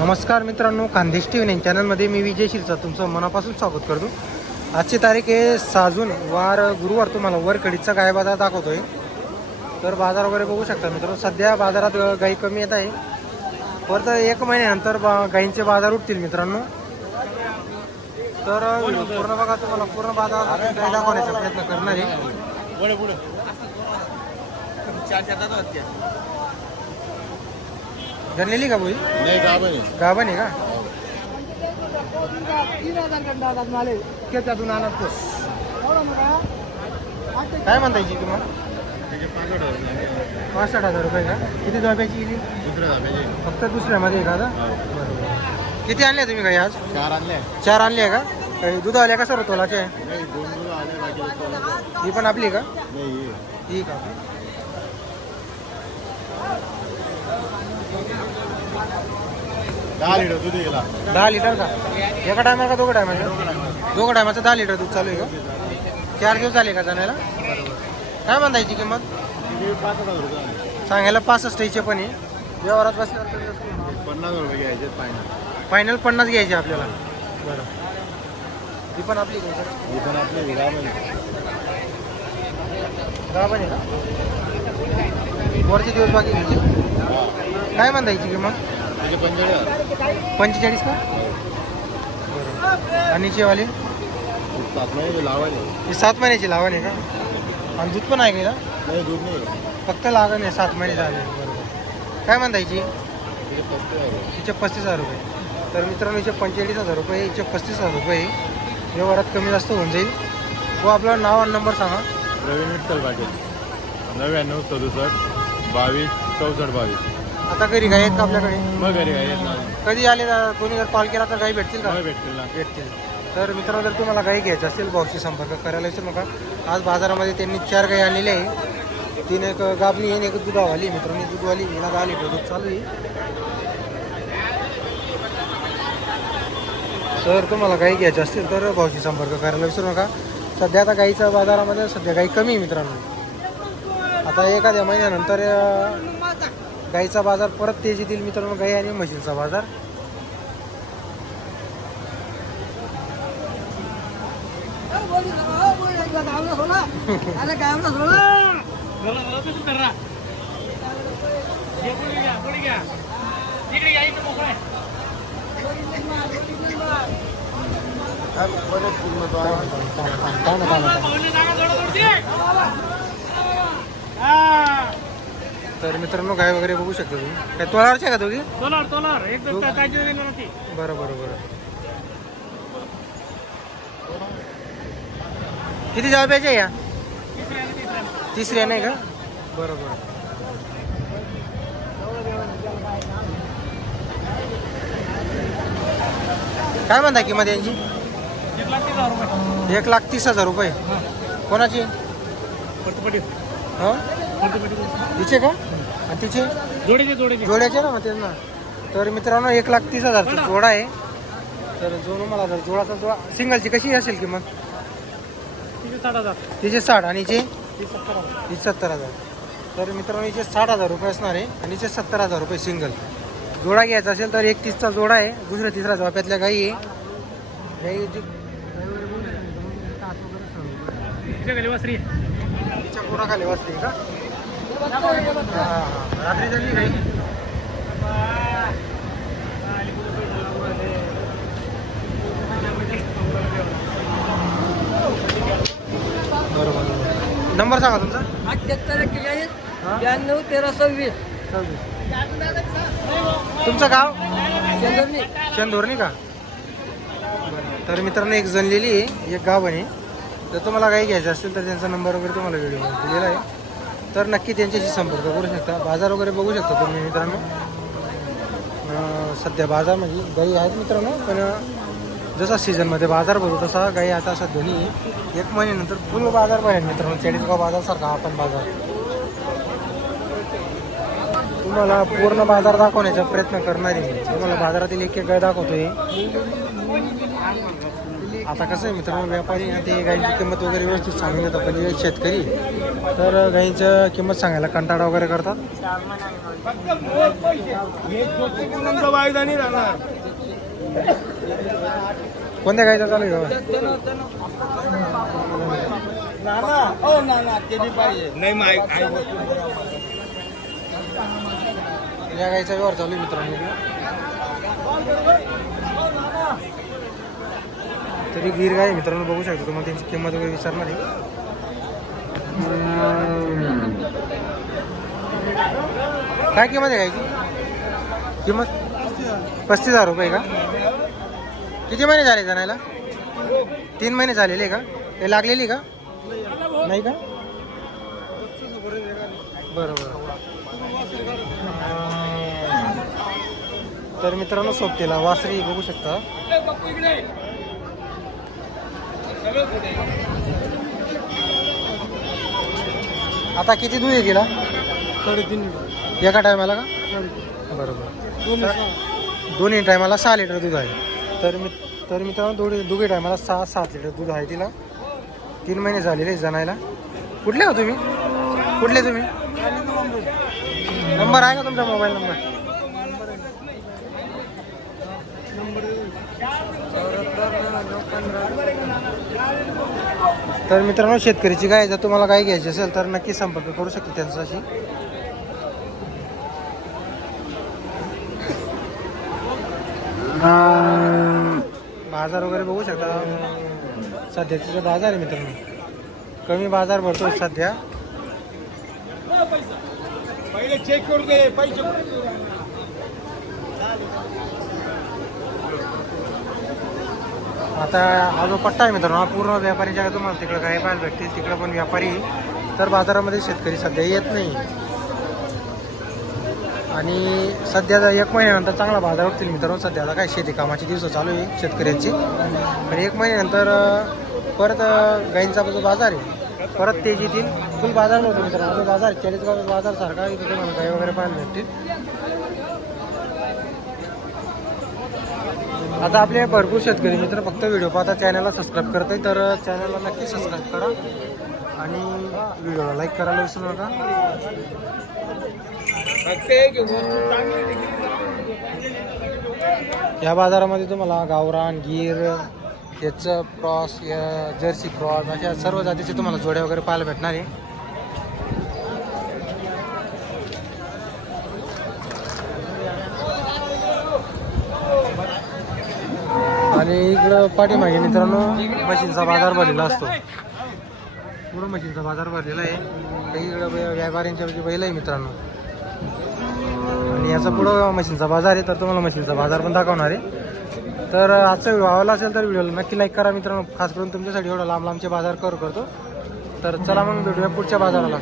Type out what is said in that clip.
नमस्कार मित्रांनो Khandesh T V चॅनलमध्ये मी विजय शिरचा तुमचं मनापासून स्वागत करतो. आजची तारीख आहे साजून वार गुरुवार तुम्हाला वरकडीचा गाय बाजार दाखवतोय. तर बाजार वगैरे बघू शकता मित्रांनो सध्या बाजारात गाई कमी येत आहे. परत एक महिन्यानंतर बा गाईंचे बाजार उठतील मित्रांनो. तर पूर्ण बघा तुम्हाला पूर्ण बाजार गाय दाखवण्याचा प्रयत्न करणार. आहे जनलेली का बोई नाही गाभण आहे. गाभण आहे का आणत. काय म्हणतायची किंमत त्याचे पासष्ट हजार रुपये. का किती झोप्याची गेली. फक्त दुसऱ्यामध्ये का आता हो. बरोबर किती आणले तुम्ही काही आज चार आणले चार आणली का काही दूध आल्या का सर तोलाचे आले. ही पण आपली का नाही. ही का दहा लिटर दूध गेला दहा लिटर का? एका टायमाला का दोघं टायमाला दोघं टायमाचं दहा लिटर दूध चालू आहे का? चार दिवस झाले का जाण्याला? काय म्हणतायची किंमत? पाच हजार रुपये आणले. सांगायला पासष्ट याचे पण आहे. व्यवहारात बसल्यावर. पन्नास रुपये घ्यायचे फायनल फायनल पन्नास घ्यायचे आपल्याला. बरं. ती पण आपली घ्यायची ही पण आपली गाभण आहे. का? वरचे दिवस बाकी घ्यायचे. हा. काय म्हणतायची किंमत? पंचेचाळीस? हजार. पंचेचाळीस का? बरं. आणि वाली सात महिने लावायचे ही सात महिन्याची लावण आहे का? आणि दूध पण आहे का नाही दूध नाही. फक्त लागण आहे सात महिने झाले. बरोबर काय म्हणतायची त्याचे पस्तीस हजार रुपये. हिचे पस्तीस हजार रुपये. तर मित्रांनो हिचे पंचेचाळीस हजार रुपये हिचे पस्तीस हजार रुपये. व्यवहारात कमी जास्त होऊन जाईल. व आपलं नाव आणि नंबर सांगा. प्रवीण विठ्ठल पाटील. नव्याण्णव सदुसष्ट बावीस चौसष्ट बावीस. आता घरी गाय आहेत का आपल्याकडे? मग घरी काय ना कधी आले कोणी जर कॉल केला तर गाई भेटतील का? भेटतील ना. भेटतील. तर मित्रांनो जर तुम्हाला गाई घ्यायचं असेल भाऊशी संपर्क करायला विसरू नका. आज बाजारामध्ये त्यांनी चार गाई आणलेल्या आहे. तीन एक गाबणी आहे आणि एक दुधावाली. मित्रांनो दुधवाली हिला लिटर दूध चालू आहे. तर तुम्हाला गाई घ्यायची असतील तर भाऊशी संपर्क करायला विसरू नका. सध्या आता गाईच्या बाजारामध्ये सध्या गाई कमी आहे मित्रांनो. आता एखाद्या महिन्यानंतर गाईचा बाजार परत तेजी देईल मित्रांनो गाई आणि म्हशींचा बाजार. तर मित्रांनो गाय वगैरे बघू शकता तुम्ही. काय आहे का दोघी? तोलार तोलार एकदम काय नव्हती. बरं बरं बरं. किती जबाब्याच्या आहे या? तिसऱ्या नाही का? बरं बरं. काय म्हणता किंमत यांची? एक लाख तीस हजार रुपये. कोणाची? हो? तिचे का? आणि तिचे? जोडीचे जोडीचे. जोड्याचे ना मग तेच ना. तर मित्रांनो एक लाख तीस हजारचा जोडा आहे. तर जो मला जर जोडाचा जोडा. सिंगलची कशी असेल किंमत? हजार. तिचे साठ आणि हिचे? हजार. हिचे सत्तर हजार. तर मित्रांनो हिचे साठ हजार रुपये असणार आहे आणि हिचे सत्तर हजार रुपये सिंगल जोडा घ्यायचा असेल तर एक तीसचा जोडा आहे. दुसऱ्या तिसऱ्या जोप्यातल्या गाई आहे. गाई तिच्या खाली वासरी तिच्या पोटाखाली बसते का. रात्री झाली बरोबर नंबर सांगा तुमचा. अठ्याहत्तर एक्केचाळीस? ब्याण्णव तेरा सव्वीस. तुमचं गाव? चंदरनी चंदोरणी का? तर मित्रांनो एक जनलेली आहे एक गाव आहे. जर तुम्हाला काही घ्यायचं असेल तर त्यांचा नंबर वगैरे तुम्हाला व्हिडिओ दिलेला आहे. तर नक्की त्यांच्याशी संपर्क करू शकता. बाजार वगैरे बघू शकता तुम्ही मित्रांनो. सध्या बाजार म्हणजे गाई आहेत मित्रांनो पण जसा सीझनमध्ये बाजार भरू तसा गाई आता सध्या नाही एक महिन्यानंतर फुल बाजार भरेल मित्रांनो. चाळीसगाव बाजारसारखा आपण बाजार. तुम्हाला पूर्ण बाजार दाखवण्याचा प्रयत्न करणार आहे तुम्हाला बाजारातील एक एक गाय दाखवतोय. आता कसं आहे मित्रांनो व्यापारी ते गाईंची किंमत वगैरे व्यवस्थित सांगून देतात. पण जे शेतकरी तर गाईंचं किंमत सांगायला कंटाळा वगैरे करतात. कोणत्या गाईचा चालू आहे? या गाईचा व्यवहार चालू आहे मित्रांनो. तरी गिर गाय आहे. मित्रांनो बघू शकतो तुम्हाला त्यांची किंमत वगैरे विचारणार आहे. काय किंमत आहे गायची? किंमत? पस्तीस हजार रुपये का? किती महिने झाले जाण्याला? तीन महिने झालेले का? ते लागलेली का? नाही का? बरं बरं. तर मित्रांनो सोबतीला वासरी बघू शकता. आता किती दूध आहे तिला? साडेतीन एका टायमाला का? बरोबर. दोन्ही टायमाला. सहा लिटर दूध आहे. तर मी तर मित्रांनो दोन्ही दोघी टायमाला सहा सात लिटर दूध आहे तिला. तीन महिने झालेले जणायला कुठले हो तुम्ही? कुठले तुम्ही? नंबर आहे का तुमचा मोबाईल नंबर? तर मित्रांनो शेतकरीची गाय जर तुम्हाला गाय घ्यायची असेल तर नक्की संपर्क करू शकते त्यांच्याशी. बाजार वगैरे बघू शकता. सध्याचा जो बाजार आहे मित्रांनो कमी बाजार भरतो सध्या. पहिले चेक करू दे पैसे आता हा जो पट्टा आहे मित्रांनो हा पूर्ण व्यापारी ज्या तुम्हाला तिकडं काय पाहायला भेटतील. तिकडं पण व्यापारी आहे. तर बाजारामध्ये शेतकरी सध्या येत नाही. आणि सध्या एक महिन्यानंतर चांगला बाजार उठतील मित्रांनो सध्या आता काय शेती कामाची दिवस चालू आहे शेतकऱ्यांची. आणि एक महिन्यानंतर परत अं, गाईंचा जो बाजार आहे परत ते येतील फुल बाजार नव्हतो मित्रांनो बाजार चाळीसगाव बाजार सारखा इथे तुम्हाला गाई वगैरे पाहायला भेटतील. आता आपले भरपूर शेतकरी मित्र फक्त व्हिडिओ पाहता चॅनलला सबस्क्राईब करत आहे तर चॅनलला नक्की सबस्क्राईब करा. आणि व्हिडिओला लाईक करायला विसरू नका. या बाजारामध्ये तुम्हाला गावरान गीर याचं क्रॉस या जर्सी क्रॉस अशा सर्व जातीचे तुम्हाला जोड्या वगैरे पाहायला भेटणार आहे. आणि इकडं पाठीमागे मित्रांनो मशीनचा बाजार भरलेला असतो. पुढं मशीनचा बाजार भरलेला आहे. इकडं व्यापाऱ्यांच्या म्हणजे बैल आहे मित्रांनो. आणि याचा पुढं मशीनचा बाजार आहे तर तुम्हाला मशीनचा बाजार पण दाखवणार आहे. तर आजचा व्हिडिओ आवडला असेल तर व्हिडिओला नक्की लाईक करा मित्रांनो. खास करून तुमच्यासाठी एवढा लांब लांबचे बाजार कर करतो. तर चला मग भेटूया पुढच्या बाजाराला.